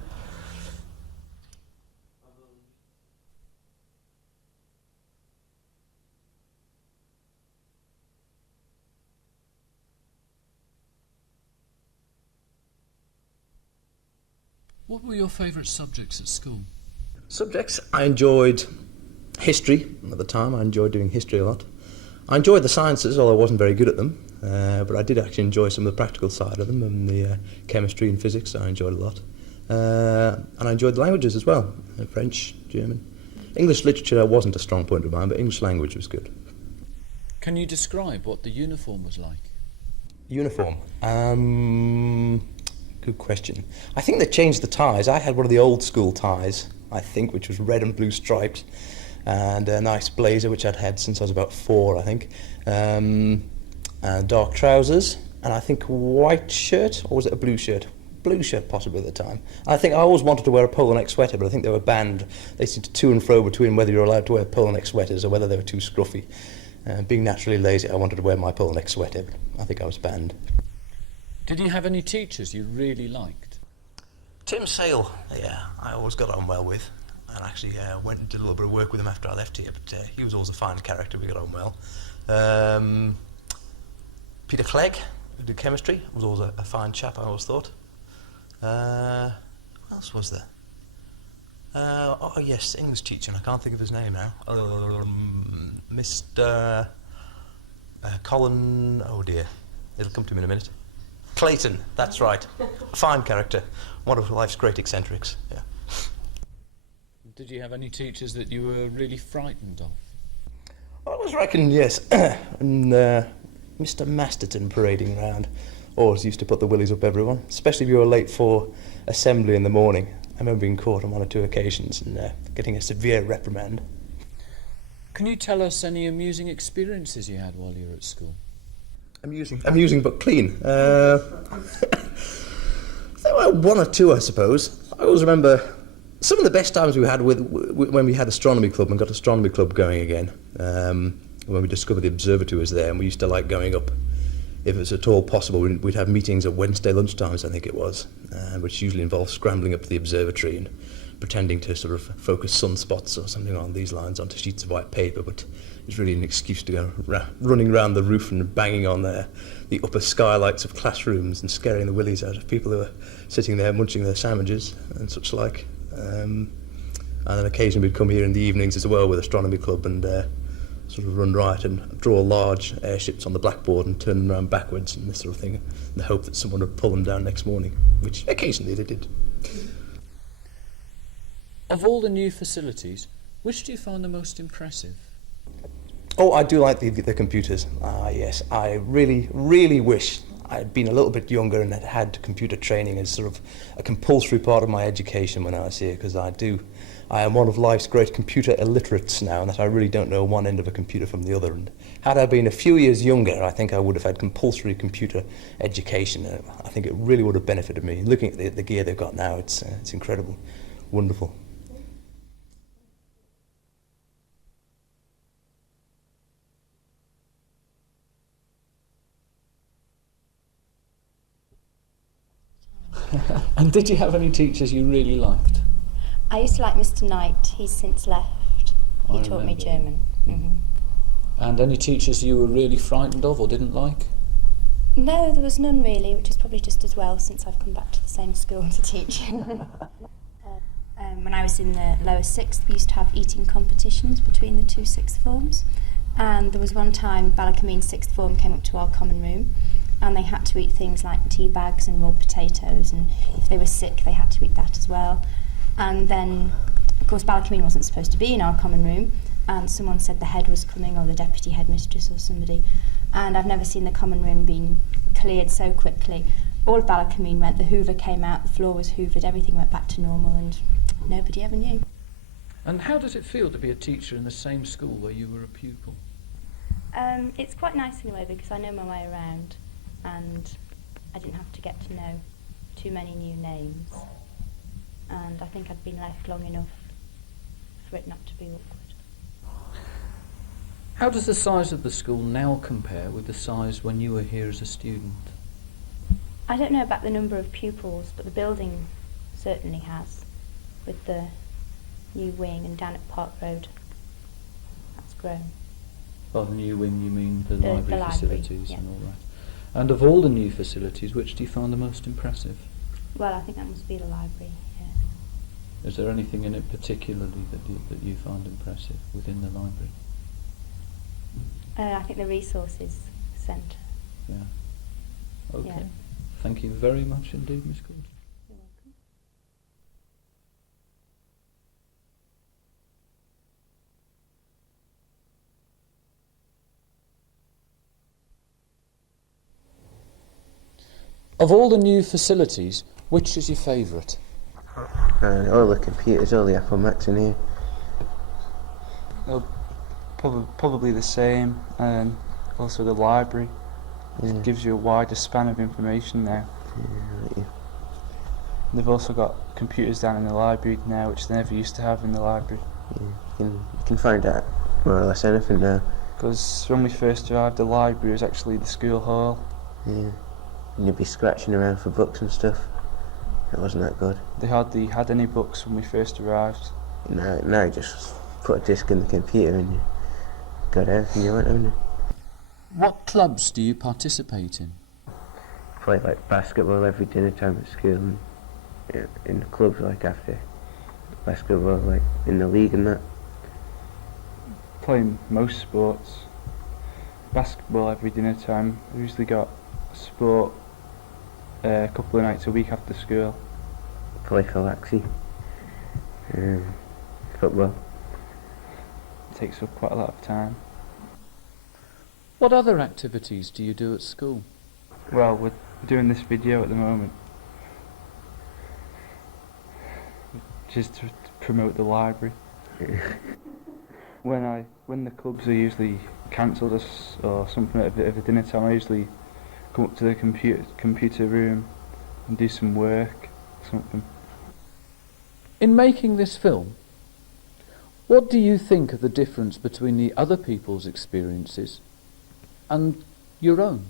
What were your favourite subjects at school? Subjects? I enjoyed history at the time. I enjoyed doing history a lot. I enjoyed the sciences, although I wasn't very good at them. But I did actually enjoy some of the practical side of them, and the chemistry and physics I enjoyed a lot. And I enjoyed the languages as well, French, German. English literature wasn't a strong point of mine, but English language was good. Can you describe what the uniform was like? Uniform? Good question. I think they changed the ties. I had one of the old school ties, I think, which was red and blue stripes, and a nice blazer, which I'd had since I was about 4, I think. Dark trousers, and I think white shirt, or was it a blue shirt? Blue shirt possibly at the time. I think I always wanted to wear a polo neck sweater, but I think they were banned. They seemed to and fro between whether you're allowed to wear polo neck sweaters or whether they were too scruffy. Being naturally lazy, I wanted to wear my polo neck sweater, but I think I was banned. Did you have any teachers you really liked? Tim Sale, yeah, I always got on well with, and actually went and did a little bit of work with him after I left here, but he was always a fine character, we got on well. Peter Clegg, who did chemistry, was always a fine chap, I always thought. What else was there? Oh yes, English teacher, and I can't think of his name now. Mr. Colin, oh dear, it'll come to me in a minute. Clayton, that's right. A fine character. One of life's great eccentrics, yeah. Did you have any teachers that you were really frightened of? I always reckon, yes. And Mr. Masterton parading around always used to put the willies up everyone, especially if you were late for assembly in the morning. I remember being caught on 1 or 2 occasions and getting a severe reprimand. Can you tell us any amusing experiences you had while you were at school? Amusing but clean. There were one or two, I suppose. I always remember some of the best times we had when we had astronomy club and got astronomy club going again. When we discovered the observatory was there, and we used to like going up. If it was at all possible, we'd have meetings at Wednesday lunchtimes, I think it was, which usually involved scrambling up to the observatory and pretending to sort of focus sunspots or something along these lines onto sheets of white paper, but it was really an excuse to go running around the roof and banging on the upper skylights of classrooms and scaring the willies out of people who were sitting there munching their sandwiches and such like. And then occasionally we'd come here in the evenings as well with astronomy club and sort of run right and draw large airships on the blackboard and turn them around backwards and this sort of thing, in the hope that someone would pull them down next morning, which occasionally they did. Of all the new facilities, which do you find the most impressive? Oh, I do like the computers. Yes, I really, really wish I had been a little bit younger and had computer training as sort of a compulsory part of my education when I was here, because I am one of life's great computer illiterates now, and that I really don't know one end of a computer from the other. And had I been a few years younger, I think I would have had compulsory computer education. I think it really would have benefited me. Looking at the gear they've got now, it's incredible, wonderful. And did you have any teachers you really liked? I used to like Mr. Knight. He's since left. He taught me German. Mm-hmm. And any teachers you were really frightened of or didn't like? No, there was none really, which is probably just as well since I've come back to the same school to teach. When I was in the lower sixth, we used to have eating competitions between the two sixth forms. And there was one time Ballacamine sixth form came up to our common room, and they had to eat things like tea bags and raw potatoes, and if they were sick they had to eat that as well. And then, of course, Ballacamine wasn't supposed to be in our common room, and someone said the head was coming, or the deputy headmistress or somebody, and I've never seen the common room being cleared so quickly. All of Ballacamine went, the hoover came out, the floor was hoovered, everything went back to normal, and nobody ever knew. And how does it feel to be a teacher in the same school where you were a pupil? It's quite nice in a way, because I know my way around, and I didn't have to get to know too many new names, and I think I'd been left long enough for it not to be awkward. How does the size of the school now compare with the size when you were here as a student? I don't know about the number of pupils, but the building certainly has, with the new wing, and down at Park Road that's grown. By the new wing you mean the library library, facilities, yeah. and all that. And of all the new facilities, which do you find the most impressive? Well, I think that must be the library, yes. Is there anything in it particularly that you find impressive within the library? I think the resources centre. Yeah. Okay. Yeah. Thank you very much indeed, Miss Courtie. You're welcome. Of all the new facilities, which is your favourite? All the computers, all the Apple Macs in here. Well, probably the same, and also the library. It gives you a wider span of information now. Yeah. They've also got computers down in the library now, which they never used to have in the library. Yeah, you can find out more or less anything now. Because when we first arrived, the library was actually the school hall. Yeah. And you'd be scratching around for books and stuff. It wasn't that good. They hardly had any books when we first arrived. Now you just put a disc in the computer and you got everything you want, haven't you? What clubs do you participate in? Play like basketball every dinner time at school, and in the clubs like after basketball, like in the league and that. Playing most sports. Basketball every dinner time. We usually got sport a couple of nights a week after school. Play for Laxey. Football. It takes up quite a lot of time. What other activities do you do at school? Well, we're doing this video at the moment, which is to promote the library. When the clubs are usually cancelled or something at a bit of a dinner time, I usually come up to the computer room and do some work, something. In making this film, what do you think of the difference between the other people's experiences and your own?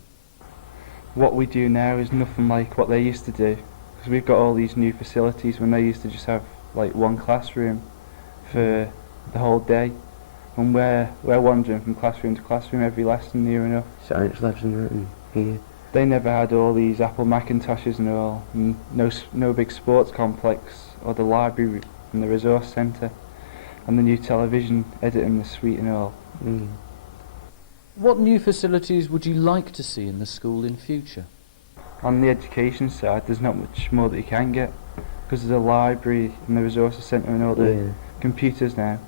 What we do now is nothing like what they used to do, because we've got all these new facilities when they used to just have like one classroom for the whole day, and we're wandering from classroom to classroom every lesson near enough. Science lesson here. They never had all these Apple Macintoshes and all, and no big sports complex or the library and the resource centre and the new television editing the suite and all. What new facilities would you like to see in the school in future? On the education side, there's not much more that you can get, because there's a library and the resources centre and all the computers now.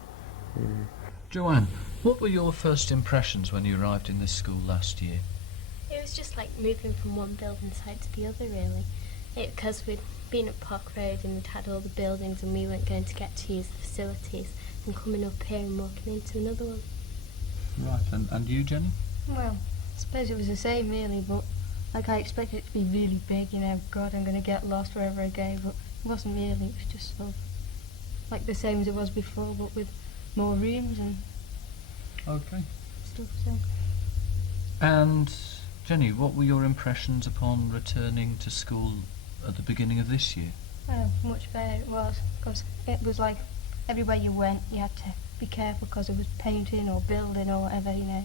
Joanne, what were your first impressions when you arrived in this school last year? It was just like moving from one building site to the other, really. Because we'd been at Park Road and we'd had all the buildings and we weren't going to get to use the facilities, and coming up here and walking into another one. Right, and you, Jenny? Well, I suppose it was the same, really, but like I expected it to be really big, you know, God, I'm going to get lost wherever I go, but it wasn't really. It was just sort of like the same as it was before, but with more rooms and stuff. So. And Jenny, what were your impressions upon returning to school at the beginning of this year? Oh, much better it was, because it was like everywhere you went you had to be careful because it was painting or building or whatever, you know,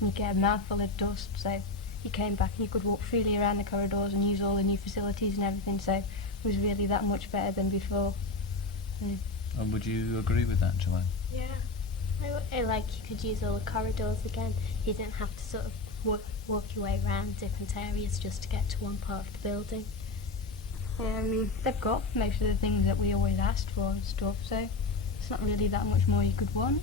and you get a mouthful of dust, so you came back and you could walk freely around the corridors and use all the new facilities and everything, so it was really that much better than before. And would you agree with that, Joanne? Yeah, I like you could use all the corridors again. You didn't have to sort of walk your way around different areas just to get to one part of the building. Yeah, I mean, they've got most of the things that we always asked for and stuff, so it's not really that much more you could want.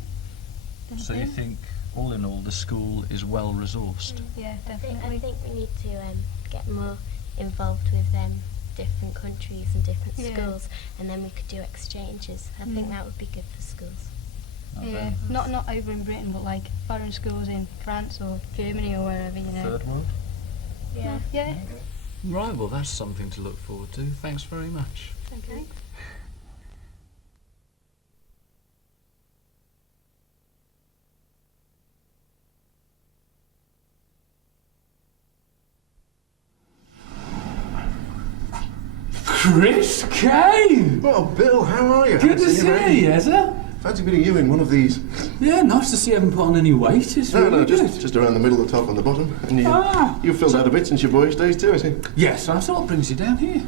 So you think, all in all, the school is well resourced? Yeah, definitely. I think we need to get more involved with different countries and different schools, and then we could do exchanges. I think that would be good for schools. Yeah, not over in Britain, but like foreign schools in France or Germany or wherever, you know. Third world? Yeah. Right, well that's something to look forward to. Thanks very much. Okay. Chris Caine! Well, Bill, how are you? Good to see you, Ezra. Fancy meeting you in one of these. Yeah, nice to see you haven't put on any weight. It's really good. just around the middle, the top and the bottom. And you've filled out a bit since your boys' days too, I see. Yes, I thought what brings you down here.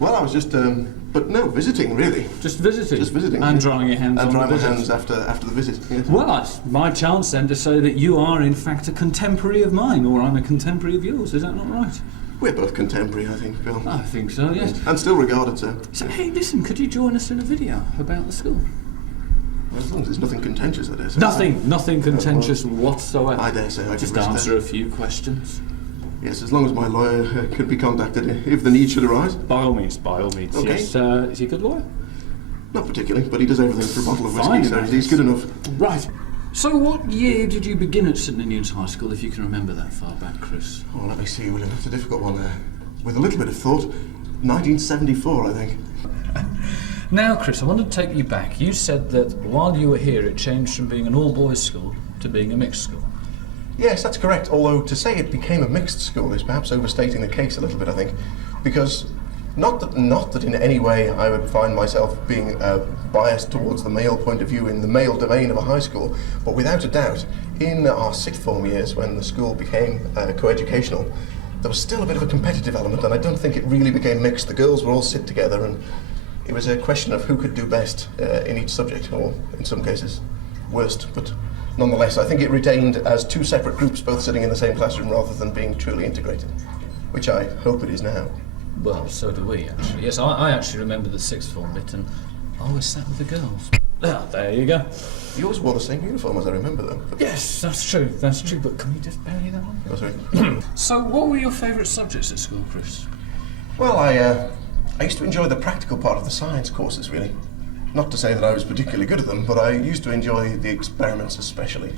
Well, I was just, visiting, really. Just visiting? Just visiting. And drying your hands and on the drying my visit. hands after the visit, yes. Well, it's my chance then to say that you are in fact a contemporary of mine, or I'm a contemporary of yours, is that not right? We're both contemporary, I think, Bill. I think so, yes. And still regarded so. So, hey, listen, could you join us in a video about the school? Well, as long as there's nothing contentious, I dare say. Nothing contentious whatsoever. I dare say I just can answer a few questions. Yes, as long as my lawyer could be contacted if the need should arise. By all means, okay. Yes. Is he a good lawyer? Not particularly, but he does everything for a bottle of Fine, whiskey, so he's good enough. Right. So what year did you begin at St Ninian's High School, if you can remember that far back, Chris? Oh, let me see, William, that's a difficult one there. With a little bit of thought, 1974, I think. Now, Chris, I want to take you back. You said that while you were here, it changed from being an all-boys school to being a mixed school. Yes, that's correct, although to say it became a mixed school is perhaps overstating the case a little bit, I think, because not that in any way I would find myself being biased towards the male point of view in the male domain of a high school, but without a doubt, in our sixth form years, when the school became co-educational, there was still a bit of a competitive element, and I don't think it really became mixed. The girls would all sit together, and it was a question of who could do best in each subject, or in some cases, worst. But nonetheless, I think it retained as two separate groups, both sitting in the same classroom rather than being truly integrated, which I hope it is now. Well, so do we, actually. Yes, I actually remember the sixth form bit, and I always sat with the girls. Oh, there you go. You always wore the same uniform, as I remember, though. Yes, that's true, but can we just bury that one? Oh, sorry. So, what were your favourite subjects at school, Chris? Well, I used to enjoy the practical part of the science courses, really. Not to say that I was particularly good at them, but I used to enjoy the experiments especially.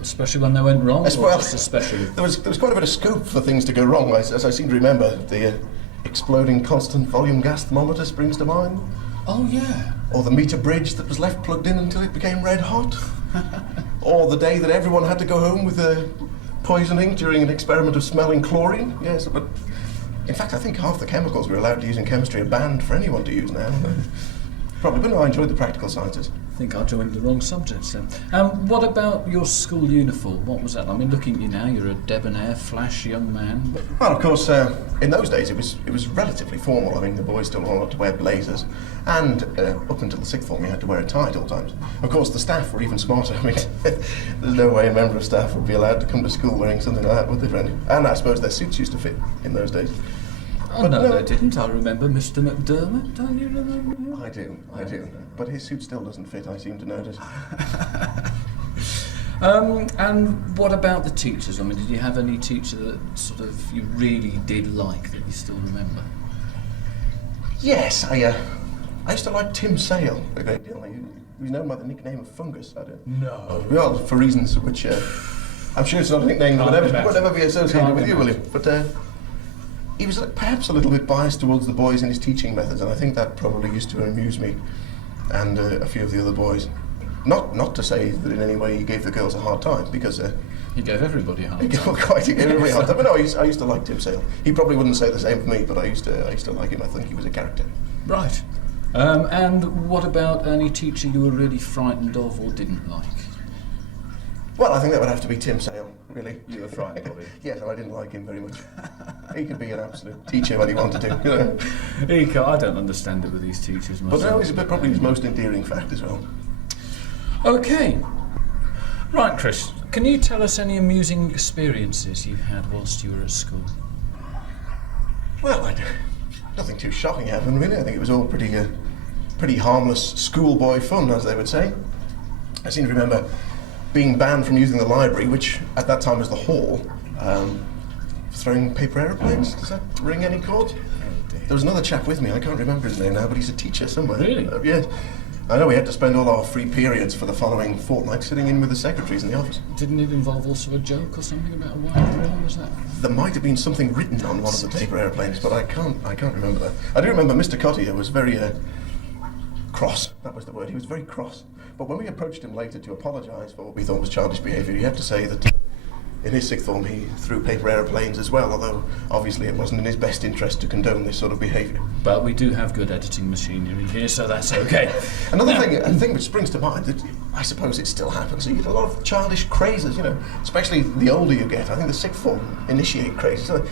Especially when they went wrong, As or well, just especially? There was quite a bit of scope for things to go wrong, as I seem to remember. The exploding constant volume gas thermometer springs to mind. Oh, yeah. Or the meter bridge that was left plugged in until it became red hot. Or the day that everyone had to go home with poisoning during an experiment of smelling chlorine. Yes, but in fact I think half the chemicals we're allowed to use in chemistry are banned for anyone to use now. Probably, but no, I enjoyed the practical sciences. I think I joined the wrong subjects then. What about your school uniform? What was that? I mean, looking at you now, you're a debonair, flash young man. Well, of course, in those days it was relatively formal. I mean, the boys still wanted to wear blazers, and up until the sixth form you had to wear a tie at all times. Of course, the staff were even smarter. I mean, there's no way a member of staff would be allowed to come to school wearing something like that, would they, friend? And I suppose their suits used to fit in those days. Oh, but no, they didn't. I remember Mr. McDermott. Don't you remember him? I do. But his suit still doesn't fit, I seem to notice. And what about the teachers? I mean, did you have any teacher that sort of you really did like that you still remember? Yes, I used to like Tim Sale a great deal. He was known by the nickname of Fungus. I don't. No. Well, for reasons which I'm sure it's not a nickname that would ever be associated with you, William. But he was perhaps a little bit biased towards the boys in his teaching methods, and I think that probably used to amuse me and a few of the other boys. Not to say that in any way he gave the girls a hard time, because he gave everybody a hard time. He gave everybody a hard time. But no, I used to like Tim Sale. He probably wouldn't say the same for me, but I used to like him. I think he was a character. Right. And what about any teacher you were really frightened of or didn't like? Well, I think that would have to be Tim Sale, really. You were frightened of him? Yes, and I didn't like him very much. He could be an absolute teacher when he wanted to, you know. I don't understand it with these teachers myself. But no, he's probably his most endearing fact as well. Okay. Right, Chris, can you tell us any amusing experiences you had whilst you were at school? Well, nothing too shocking happened, really. I think it was all pretty harmless schoolboy fun, as they would say. I seem to remember being banned from using the library, which at that time was the hall, throwing paper aeroplanes. Does that ring any chords? There was another chap with me, I can't remember his name now, but he's a teacher somewhere. Really? Yes. I know we had to spend all our free periods for the following fortnight sitting in with the secretaries in the office. Didn't it involve also a joke or something about a wild drill? Was that? There might have been something written on one of the paper aeroplanes, but I can't remember that. I do remember Mr. Courtie was very cross. That was the word. He was very cross. But when we approached him later to apologise for what we thought was childish behaviour, he had to say that in his sixth form he threw paper aeroplanes as well, although obviously it wasn't in his best interest to condone this sort of behaviour. But we do have good editing machinery here, so that's okay. A thing which springs to mind, that I suppose it still happens, you get a lot of childish crazes, you know, especially the older you get. I think the sixth form initiate crazes. There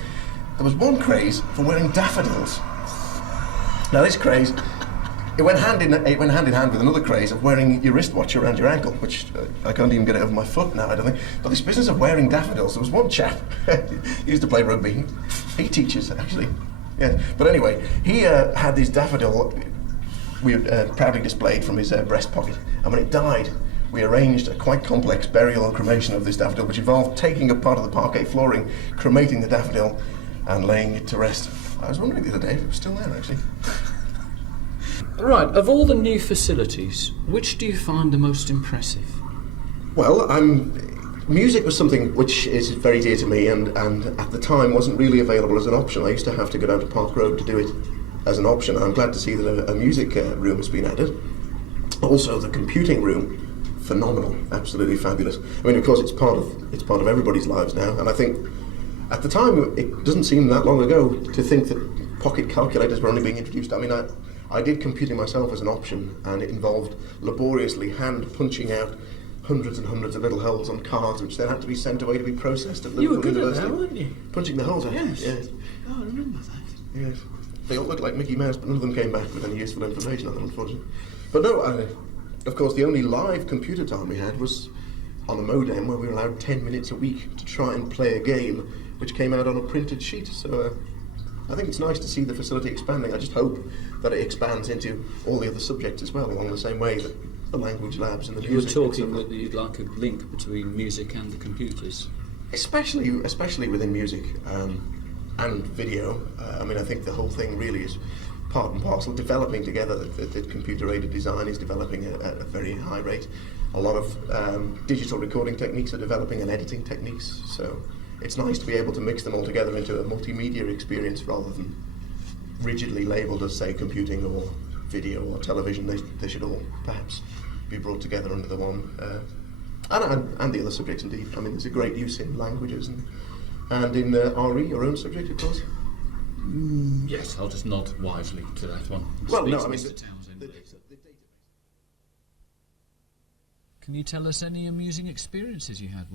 was one craze for wearing daffodils. Now this craze, it went hand in hand with another craze of wearing your wristwatch around your ankle, which I can't even get it over my foot now, I don't think. But this business of wearing daffodils, there was one chap, he used to play rugby, he teaches actually, yeah. But anyway, he had this daffodil we proudly displayed from his breast pocket, and when it died, we arranged a quite complex burial and cremation of this daffodil, which involved taking a part of the parquet flooring, cremating the daffodil, and laying it to rest. I was wondering the other day if it was still there, actually. Right, of all the new facilities, which do you find the most impressive? Well, music was something which is very dear to me, and at the time wasn't really available as an option. I used to have to go down to Park Road to do it as an option, and I'm glad to see that a music room has been added. Also, the computing room, phenomenal, absolutely fabulous. I mean, of course, it's part of everybody's lives now, and I think at the time it doesn't seem that long ago to think that pocket calculators were only being introduced. I mean, I did computing myself as an option, and it involved laboriously hand punching out hundreds and hundreds of little holes on cards, which then had to be sent away to be processed at Liverpool University. You were good at that, weren't you? Punching the holes out. Yes. Oh, I remember that. Yes. They all looked like Mickey Mouse, but none of them came back with any useful information on them, unfortunately. But no, of course, the only live computer time we had was on a modem where we were allowed 10 minutes a week to try and play a game which came out on a printed sheet. So I think it's nice to see the facility expanding. I just hope that it expands into all the other subjects as well, along the same way that the language labs and the music. You were talking that you'd like a link between music and the computers. Especially within music and video. I mean, I think the whole thing really is part and parcel, developing together. That computer-aided design is developing at a very high rate. A lot of digital recording techniques are developing and editing techniques, so it's nice to be able to mix them all together into a multimedia experience rather than rigidly labelled as, say, computing or video or television. They should all perhaps be brought together under the one, and the other subjects indeed. I mean, there's a great use in languages and in RE, your own subject, of course. Yes, I'll just nod wisely to that one. Well, no, I mean, Mr. Townsend. Can you tell us any amusing experiences you had while